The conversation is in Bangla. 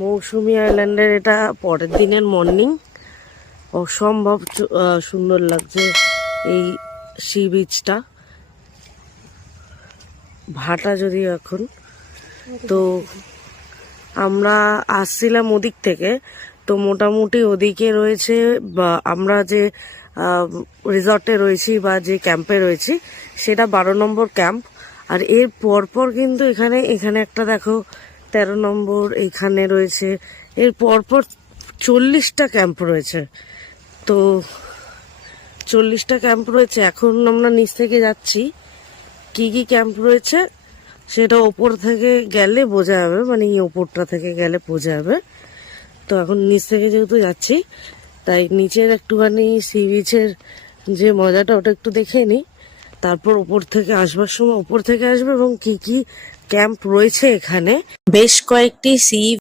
মৌসুমী আইল্যান্ডের এটা পরের দিনের মর্নিং। অসম্ভব সুন্দর লাগছে এই সি বিচটা, ভাটা যদিও এখন। তো আমরা আসছিলাম ওদিক থেকে, তো মোটামুটি ওদিকে রয়েছে বা আমরা যে রিসর্টে রয়েছি বা যে ক্যাম্পে রয়েছি সেটা 12 নম্বর ক্যাম্প। আর এর পরপর কিন্তু এখানে এখানে একটা দেখো 13 নম্বর এখানে রয়েছে, এর পরপর 40টা ক্যাম্প রয়েছে। তো 40টা ক্যাম্প রয়েছে। এখন আমরা নিচ থেকে যাচ্ছি, কি কি ক্যাম্প রয়েছে সেটা ওপর থেকে গেলে বোঝা যাবে, মানে এই ওপরটা থেকে গেলে বোঝা যাবে। তো এখন নিচ থেকে যেহেতু যাচ্ছি তাই নিচের একটুখানি সি বিচের যে মজাটা ওটা একটু দেখে নিই, তারপর ওপর থেকে আসবার সময় ওপর থেকে আসবে এবং কি কি ক্যাম্প রয়েছে এখানে। বেশ কয়েকটি সি